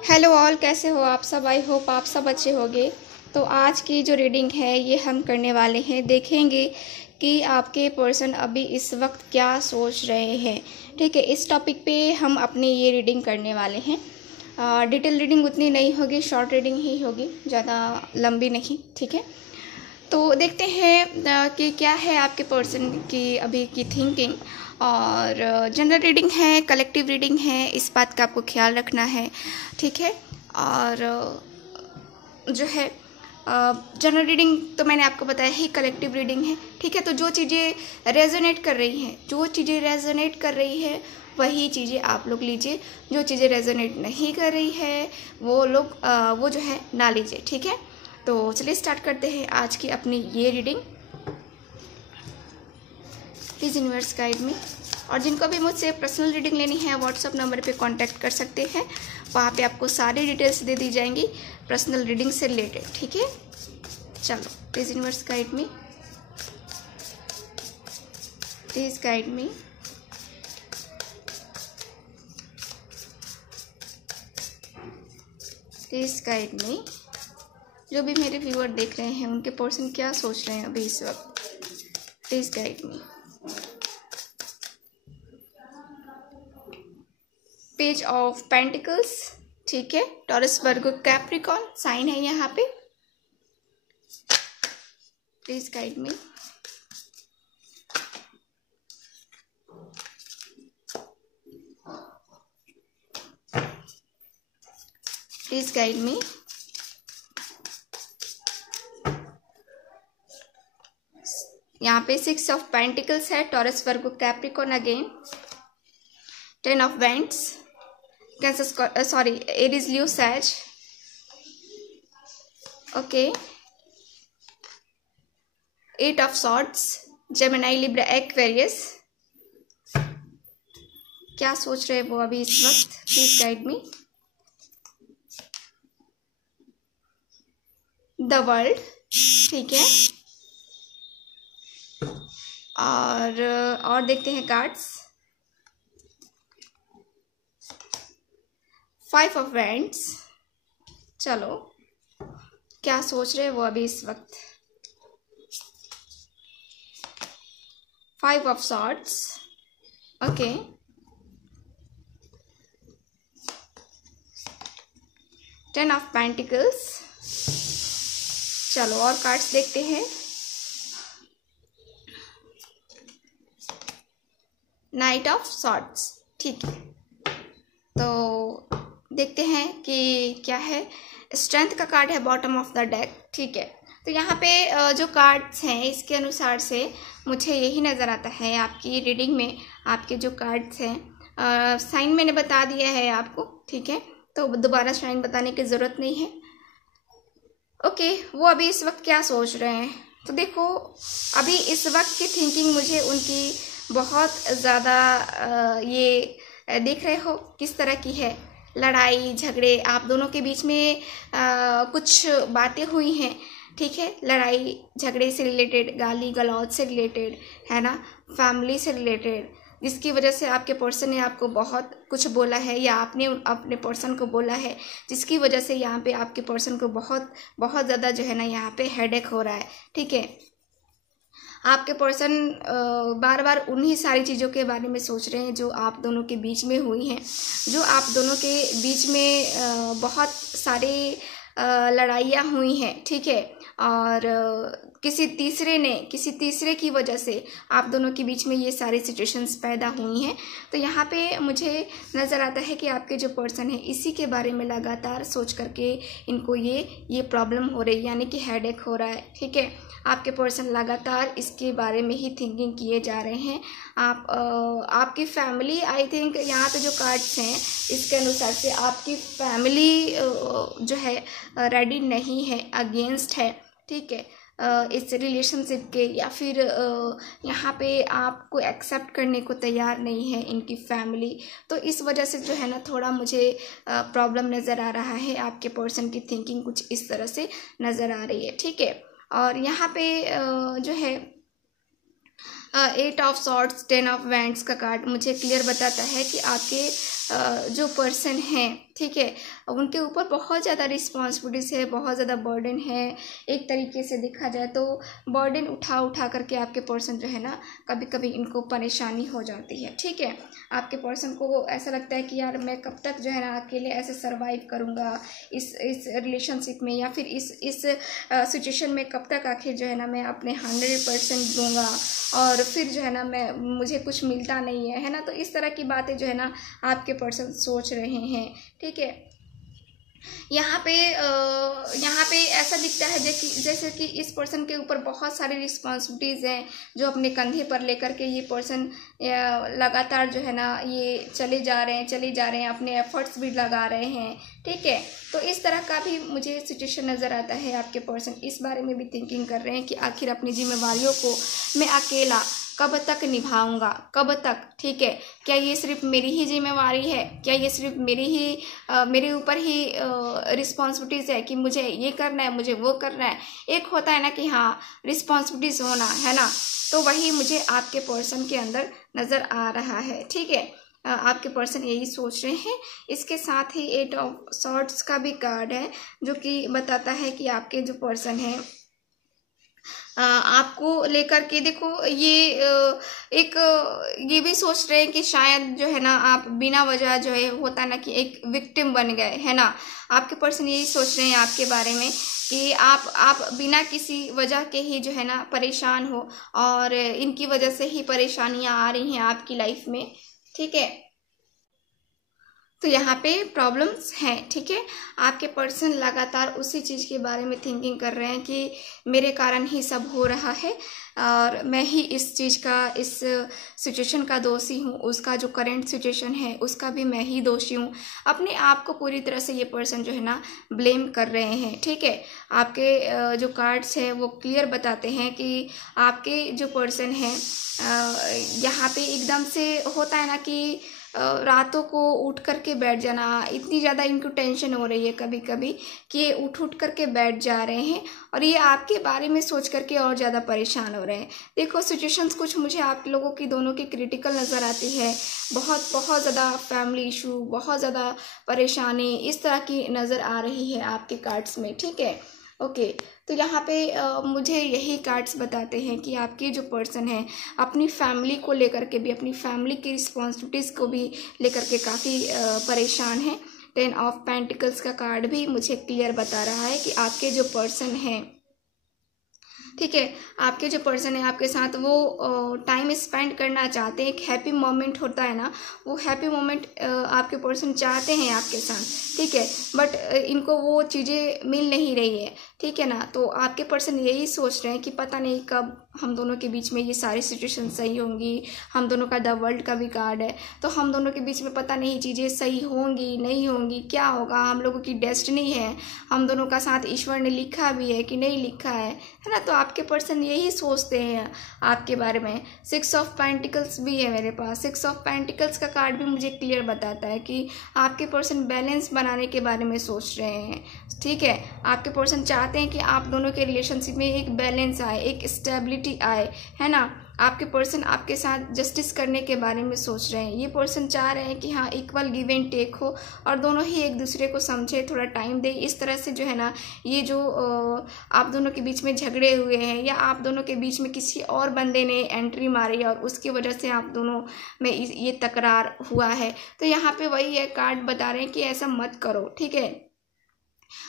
Hello all, कैसे हो आप सब। आई होप आप सब अच्छे होंगे। तो आज की जो रीडिंग है ये हम करने वाले हैं, देखेंगे कि आपके पर्सन अभी इस वक्त क्या सोच रहे हैं। ठीक है, इस टॉपिक पे हम अपनी ये रीडिंग करने वाले हैं। डिटेल रीडिंग उतनी नहीं होगी, शॉर्ट रीडिंग ही होगी, ज़्यादा लंबी नहीं। ठीक है, तो देखते हैं कि क्या है आपके पर्सन की अभी की थिंकिंग। और जनरल रीडिंग है, कलेक्टिव रीडिंग है, इस बात का आपको ख्याल रखना है। ठीक है, और जो है जनरल रीडिंग तो मैंने आपको बताया ही, कलेक्टिव रीडिंग है। ठीक है, तो जो चीज़ें रेजोनेट कर रही हैं, जो चीज़ें रेजोनेट कर रही है वही चीज़ें आप लोग लीजिए। जो चीज़ें रेजोनेट नहीं कर रही है वो लोग वो जो है ना लीजिए। ठीक है, तो चलिए स्टार्ट करते हैं आज की अपनी ये रीडिंग। प्लीज़ यूनिवर्स गाइड में। और जिनको भी मुझसे पर्सनल रीडिंग लेनी है व्हाट्सअप नंबर पे कांटेक्ट कर सकते हैं, वहाँ पे आपको सारी डिटेल्स दे दी जाएंगी पर्सनल रीडिंग से रिलेटेड। ठीक है, चलो please universe guide me, please guide me. Please guide मी। जो भी मेरे व्यूअर देख रहे हैं उनके पर्सन क्या सोच रहे हैं अभी इस वक्त, please guide me. Page of pentacles, ठीक है, टॉरस वर्गो कैप्रिकॉन साइन है यहाँ पे। Please guide me. Please guide me. यहाँ पे 6 ऑफ पेंटिकल्स है, Taurus Virgo Capricorn again. 10 of wands, cancer sorry Aries Leo Sag. Okay, 8 of swords, Gemini Libra Aquarius. क्या सोच रहे हैं वो अभी इस वक्त, please guide me. The world, ठीक है, और देखते हैं कार्ड्स। 5 of vents. चलो क्या सोच रहे हैं वो अभी इस वक्त। 5 of swords, okay, 10 of pentacles. चलो और कार्ड्स देखते हैं। नाइट ऑफ सॉर्ड्स, ठीक है, तो देखते हैं कि क्या है। स्ट्रेंथ का कार्ड है बॉटम ऑफ द डेक। ठीक है, तो यहाँ पे जो कार्ड्स हैं इसके अनुसार से मुझे यही नज़र आता है आपकी रीडिंग में। आपके जो कार्ड्स हैं साइन मैंने बता दिया है आपको, ठीक है, तो दोबारा साइन बताने की ज़रूरत नहीं है। ओके, वो अभी इस वक्त क्या सोच रहे हैं, तो देखो अभी इस वक्त की थिंकिंग मुझे उनकी बहुत ज़्यादा ये देख रहे हो किस तरह की है। लड़ाई झगड़े आप दोनों के बीच में कुछ बातें हुई हैं। ठीक है, लड़ाई झगड़े से रिलेटेड, गाली गलौज से रिलेटेड, है ना, फैमिली से रिलेटेड, जिसकी वजह से आपके पर्सन ने आपको बहुत कुछ बोला है या आपने अपने पर्सन को बोला है, जिसकी वजह से यहाँ पे आपके पर्सन को बहुत बहुत ज़्यादा जो है ना यहाँ पे हेडेक हो रहा है। ठीक है, आपके पर्सन बार बार उन्हीं सारी चीज़ों के बारे में सोच रहे हैं जो आप दोनों के बीच में हुई हैं, जो आप दोनों के बीच में बहुत सारे लड़ाइयाँ हुई हैं। ठीक है, और किसी तीसरे की वजह से आप दोनों के बीच में ये सारी सिचुएशंस पैदा हुई हैं। तो यहाँ पे मुझे नज़र आता है कि आपके जो पर्सन है इसी के बारे में लगातार सोच करके इनको ये प्रॉब्लम हो रही है, यानी कि हेडेक हो रहा है। ठीक है, आपके पर्सन लगातार इसके बारे में ही थिंकिंग किए जा रहे हैं। आपकी फैमिली, आई थिंक यहाँ पे जो कार्ड्स हैं इसके अनुसार से आपकी फैमिली जो है रेडी नहीं है, अगेंस्ट है। ठीक है, इस रिलेशनशिप के, या फिर यहाँ पे आपको एक्सेप्ट करने को तैयार नहीं है इनकी फैमिली। तो इस वजह से जो है ना थोड़ा मुझे प्रॉब्लम नज़र आ रहा है। आपके पर्सन की थिंकिंग कुछ इस तरह से नज़र आ रही है। ठीक है, और यहाँ पे जो है 8 ऑफ सॉर्ड्स, 10 ऑफ वैंड्स का कार्ड मुझे क्लियर बताता है कि आपके जो पर्सन हैं, ठीक है, उनके ऊपर बहुत ज़्यादा रिस्पॉन्सिबिलिटीज़ है, बहुत ज़्यादा बर्डन है। एक तरीके से देखा जाए तो बर्डन उठा उठा करके आपके पर्सन जो है ना, कभी कभी इनको परेशानी हो जाती है, ठीक है। आपके पर्सन को ऐसा लगता है कि यार मैं कब तक जो है ना अकेले ऐसे सर्वाइव करूँगा इस रिलेशनशिप में, या फिर इस सिचुएशन में कब तक आखिर जो है ना मैं अपने 100% दूंगा, और फिर जो है ना मुझे कुछ मिलता नहीं है ना। तो इस तरह की बातें जो है ना आपके पर्सन सोच रहे हैं, ठीक है। यहाँ पे ऐसा दिखता है जैसे कि इस पर्सन के ऊपर बहुत सारी रिस्पॉन्सिबिलिटीज़ हैं जो अपने कंधे पर लेकर के ये पर्सन लगातार जो है ना ये चले जा रहे हैं, अपने एफर्ट्स भी लगा रहे हैं, ठीक है। तो इस तरह का भी मुझे सिचुएशन नज़र आता है। आपके पर्सन इस बारे में भी थिंकिंग कर रहे हैं कि आखिर अपनी जिम्मेवारियों को मैं अकेला कब तक निभाऊंगा, कब तक, ठीक है। क्या ये सिर्फ मेरी ही जिम्मेवारी है, क्या ये सिर्फ मेरे ऊपर ही रिस्पॉन्सिबिलिटीज़ है कि मुझे ये करना है, मुझे वो करना है। एक होता है ना कि हाँ रिस्पॉन्सिबिलिटीज़ होना है ना, तो वही मुझे आपके पर्सन के अंदर नज़र आ रहा है, ठीक है। आपके पर्सन यही सोच रहे हैं। इसके साथ ही 8 ऑफ सॉर्ड्स का भी कार्ड है जो कि बताता है कि आपके जो पर्सन है आपको लेकर के देखो ये भी सोच रहे हैं कि शायद जो है ना आप बिना वजह जो है होता ना कि एक विक्टिम बन गए, है ना। आपके पर्सन यही सोच रहे हैं आपके बारे में कि आप बिना किसी वजह के ही जो है ना परेशान हो, और इनकी वजह से ही परेशानियां आ रही हैं आपकी लाइफ में, ठीक है। तो यहाँ पे प्रॉब्लम्स हैं, ठीक है। आपके पर्सन लगातार उसी चीज़ के बारे में थिंकिंग कर रहे हैं कि मेरे कारण ही सब हो रहा है, और मैं ही इस चीज़ का, इस सिचुएशन का दोषी हूँ, उसका जो करंट सिचुएशन है उसका भी मैं ही दोषी हूँ। अपने आप को पूरी तरह से ये पर्सन जो है ना ब्लेम कर रहे हैं, ठीक है। आपके जो कार्ड्स हैं वो क्लियर बताते हैं कि आपके जो पर्सन है यहाँ पे एकदम से होता है ना कि रातों को उठ करके बैठ जाना, इतनी ज़्यादा इनको टेंशन हो रही है कभी कभी कि ये उठ करके बैठ जा रहे हैं, और ये आपके बारे में सोच करके और ज़्यादा परेशान हो रहे हैं। देखो सिचुएशंस कुछ मुझे आप लोगों की दोनों की क्रिटिकल नज़र आती है, बहुत ज़्यादा फैमिली इशू, बहुत ज़्यादा परेशानी इस तरह की नज़र आ रही है आपके कार्ड्स में, ठीक है। ओके तो यहाँ पे मुझे यही कार्ड्स बताते हैं कि आपके जो पर्सन है अपनी फैमिली को लेकर के भी, अपनी फैमिली की रिस्पॉन्सिबिलिटीज़ को भी लेकर के काफ़ी परेशान है। 10 ऑफ पेंटिकल्स का कार्ड भी मुझे क्लियर बता रहा है कि आपके जो पर्सन हैं, ठीक है, आपके जो पर्सन है आपके साथ वो टाइम स्पेंड करना चाहते हैं। एक हैप्पी मोमेंट होता है ना, वो हैप्पी मोमेंट आपके पर्सन चाहते हैं आपके साथ, ठीक है, बट इनको वो चीज़ें मिल नहीं रही है, ठीक है ना। तो आपके पर्सन यही सोच रहे हैं कि पता नहीं कब हम दोनों के बीच में ये सारी सिचुएशन सही होंगी। हम दोनों का द वर्ल्ड का भी कार्ड है, तो हम दोनों के बीच में पता नहीं चीज़ें सही होंगी नहीं होंगी, क्या होगा, हम लोगों की डेस्टिनी है, हम दोनों का साथ ईश्वर ने लिखा भी है कि नहीं लिखा है ना। तो आपके पर्सन यही सोचते हैं आपके बारे में। 6 ऑफ पेंटिकल्स भी है मेरे पास। 6 ऑफ पेंटिकल्स का कार्ड भी मुझे क्लियर बताता है कि आपके पर्सन बैलेंस बनाने के बारे में सोच रहे हैं, ठीक है। आपके पर्सन चाहते हैं कि आप दोनों के रिलेशनशिप में एक बैलेंस आए, एक स्टेबिलिटी आए, है ना। आपके पर्सन आपके साथ जस्टिस करने के बारे में सोच रहे हैं। ये पर्सन चाह रहे हैं कि हाँ इक्वल गिव एंड टेक हो और दोनों ही एक दूसरे को समझे, थोड़ा टाइम दे। इस तरह से जो है ना ये जो आप दोनों के बीच में झगड़े हुए हैं या आप दोनों के बीच में किसी और बंदे ने एंट्री मारी और उसकी वजह से आप दोनों में ये तकरार हुआ है, तो यहाँ पे वही है, कार्ड बता रहे हैं कि ऐसा मत करो, ठीक है।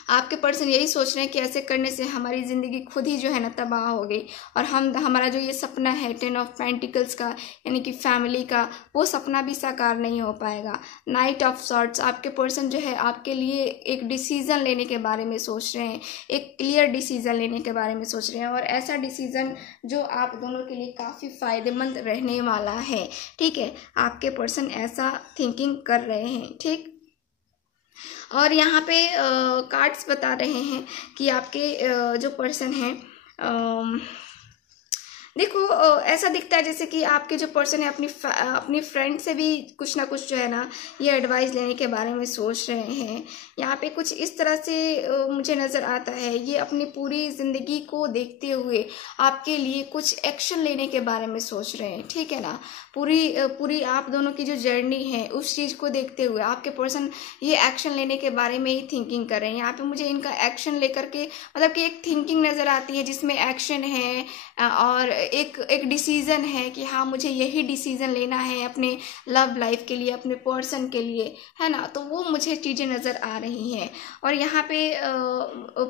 आपके पर्सन यही सोच रहे हैं कि ऐसे करने से हमारी ज़िंदगी खुद ही जो है ना तबाह हो गई और हमारा जो ये सपना है 10 ऑफ पेंटिकल्स का यानी कि फैमिली का, वो सपना भी साकार नहीं हो पाएगा। नाइट ऑफ सॉर्ट्स, आपके पर्सन जो है आपके लिए एक डिसीज़न लेने के बारे में सोच रहे हैं, एक क्लियर डिसीज़न लेने के बारे में सोच रहे हैं और ऐसा डिसीज़न जो आप दोनों के लिए काफ़ी फ़ायदेमंद रहने वाला है, ठीक है। आपके पर्सन ऐसा थिंकिंग कर रहे हैं, ठीक। और यहाँ पे कार्ड्स बता रहे हैं कि आपके जो पर्सन हैं देखो ऐसा दिखता है जैसे कि आपके जो पर्सन है अपनी फ्रेंड से भी कुछ ना कुछ जो है ना ये एडवाइस लेने के बारे में सोच रहे हैं। यहाँ पे कुछ इस तरह से मुझे नज़र आता है, ये अपनी पूरी ज़िंदगी को देखते हुए आपके लिए कुछ एक्शन लेने के बारे में सोच रहे हैं, ठीक है ना। पूरी आप दोनों की जो जर्नी है उस चीज़ को देखते हुए आपके पर्सन ये एक्शन लेने के बारे में ही थिंकिंग कर रहे हैं। यहाँ पे मुझे इनका एक्शन लेकर के मतलब कि एक थिंकिंग नज़र आती है जिसमें एक्शन है और एक डिसीज़न है कि हाँ मुझे यही डिसीज़न लेना है अपने लव लाइफ के लिए, अपने पर्सन के लिए, है ना। तो वो मुझे चीज़ें नज़र आ रही हैं। और यहाँ पे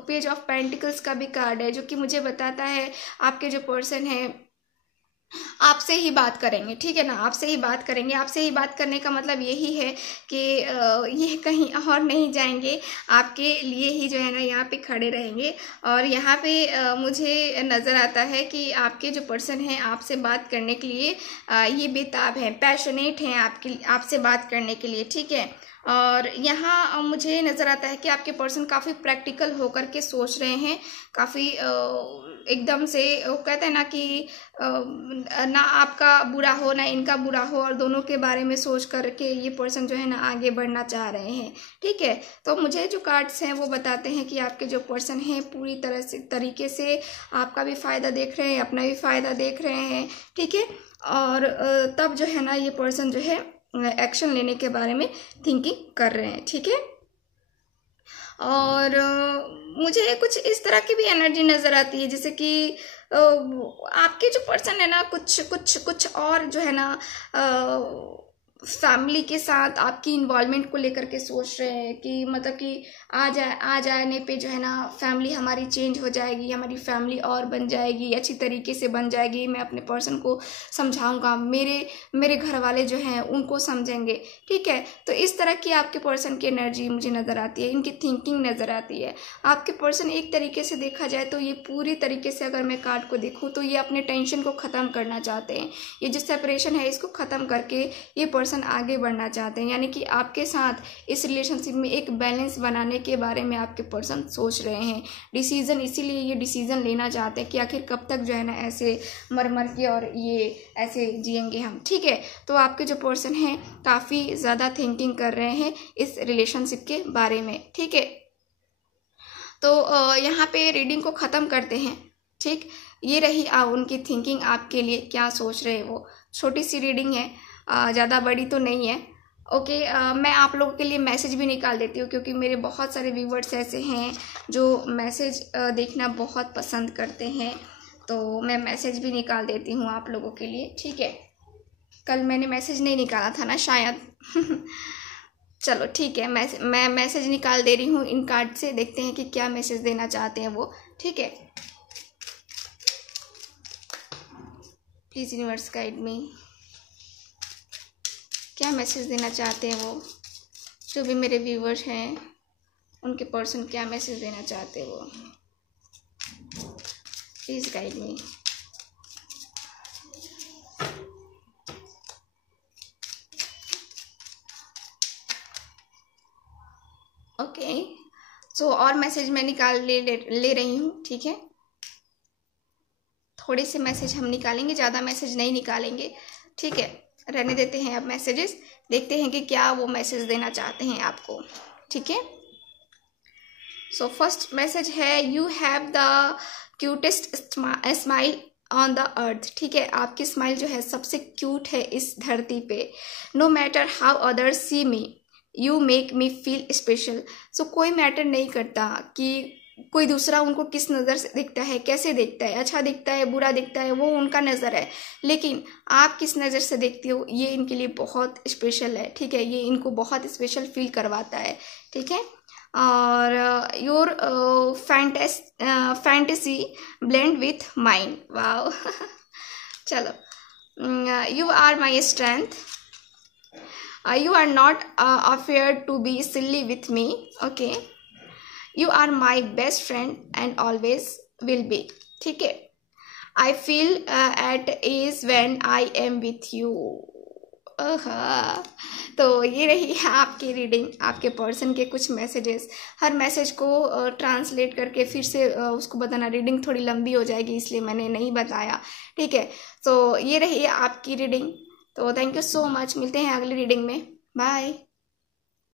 पेज ऑफ पेंटिकल्स का भी कार्ड है जो कि मुझे बताता है आपके जो पर्सन है आपसे ही बात करेंगे, ठीक है ना। आपसे ही बात करेंगे। आपसे ही बात करने का मतलब यही है कि ये कहीं और नहीं जाएंगे, आपके लिए ही जो है ना यहाँ पे खड़े रहेंगे। और यहाँ पे मुझे नज़र आता है कि आपके जो पर्सन हैं आपसे बात करने के लिए ये बेताब हैं, पैशनेट हैं आपसे बात करने के लिए, ठीक है। और यहाँ मुझे नज़र आता है कि आपके पर्सन काफ़ी प्रैक्टिकल होकर के सोच रहे हैं, काफ़ी एकदम से वो कहते हैं ना कि ना आपका बुरा हो ना इनका बुरा हो, और दोनों के बारे में सोच करके ये पर्सन जो है ना आगे बढ़ना चाह रहे हैं, ठीक है। तो मुझे जो कार्ड्स हैं वो बताते हैं कि आपके जो पर्सन हैं पूरी तरीके से आपका भी फ़ायदा देख रहे हैं, अपना भी फ़ायदा देख रहे हैं, ठीक है। और तब जो है ना ये पर्सन जो है एक्शन लेने के बारे में थिंकिंग कर रहे हैं, ठीक है। और मुझे कुछ इस तरह की भी एनर्जी नज़र आती है जैसे कि आपके जो पर्सन है ना कुछ और जो है ना फैमिली के साथ आपकी इन्वॉल्वमेंट को लेकर के सोच रहे हैं कि मतलब कि आ जाने पे जो है ना फैमिली हमारी चेंज हो जाएगी, हमारी फैमिली और बन जाएगी, अच्छी तरीके से बन जाएगी। मैं अपने पर्सन को समझाऊंगा, मेरे घर वाले जो हैं उनको समझेंगे, ठीक है। तो इस तरह की आपके पर्सन की एनर्जी मुझे नज़र आती है, इनकी थिंकिंग नज़र आती है। आपके पर्सन एक तरीके से देखा जाए तो ये पूरी तरीके से अगर मैं कार्ड को देखूँ तो ये अपने टेंशन को ख़त्म करना चाहते हैं। ये जो सेपरेशन है इसको ख़त्म करके ये पर्सन आगे बढ़ना चाहते हैं, यानी कि आपके साथ इस रिलेशनशिप में एक बैलेंस बनाने के बारे में आपके पर्सन सोच रहे हैं। डिसीजन इसीलिए ये डिसीजन लेना चाहते हैं कि आखिर कब तक जो है ना ऐसे मर के और ये ऐसे जिएंगे हम, ठीक है। तो आपके जो पर्सन हैं काफ़ी ज़्यादा थिंकिंग कर रहे हैं इस रिलेशनशिप के बारे में, ठीक है। तो यहाँ पे रीडिंग को ख़त्म करते हैं, ठीक। ये रही उनकी थिंकिंग आपके लिए क्या सोच रहे हैं वो। छोटी सी रीडिंग है, ज़्यादा बड़ी तो नहीं है, ओके। मैं आप लोगों के लिए मैसेज भी निकाल देती हूँ क्योंकि मेरे बहुत सारे व्यूवर्स ऐसे हैं जो मैसेज देखना बहुत पसंद करते हैं, तो मैं मैसेज भी निकाल देती हूँ आप लोगों के लिए, ठीक है। कल मैंने मैसेज नहीं निकाला था ना शायद चलो ठीक है, मैं मैसेज निकाल दे रही हूँ इन कार्ड से, देखते हैं कि क्या मैसेज देना चाहते हैं वो, ठीक है। प्लीज़ यूनिवर्स गाइड मी, क्या मैसेज देना चाहते हैं वो, जो भी मेरे व्यूवर्स हैं उनके पर्सन क्या मैसेज देना चाहते हैं वो, प्लीज़ गाइड मी। ओके, सो और मैसेज मैं निकाल ले रही हूँ, ठीक है। थोड़े से मैसेज हम निकालेंगे, ज़्यादा मैसेज नहीं निकालेंगे, ठीक है। रहने देते हैं अब मैसेजेस, देखते हैं कि क्या वो मैसेज देना चाहते हैं आपको, ठीक है। सो फर्स्ट मैसेज है, you have the cutest smile on the earth, ठीक है। आपकी स्माइल जो है सबसे क्यूट है इस धरती पे। No matter how others see me, you make me feel special. So कोई मैटर नहीं करता कि कोई दूसरा उनको किस नज़र से देखता है, कैसे देखता है, अच्छा दिखता है, बुरा दिखता है, वो उनका नज़र है, लेकिन आप किस नज़र से देखते हो ये इनके लिए बहुत स्पेशल है, ठीक है। ये इनको बहुत स्पेशल फील करवाता है, ठीक है। और your fantasy blend with mind, wow चलो, you are my strength, you are not afraid to be silly with me, okay. You are my best friend and always will be, ठीक है। I feel at ease when I am with you। तो ये रही आपकी reading, आपके person के कुछ messages. हर message को ट्रांसलेट करके फिर से उसको बताना, रीडिंग थोड़ी लंबी हो जाएगी इसलिए मैंने नहीं बताया, ठीक है। तो ये रही आपकी रीडिंग। तो थैंक यू सो मच, मिलते हैं अगली रीडिंग में, बाय।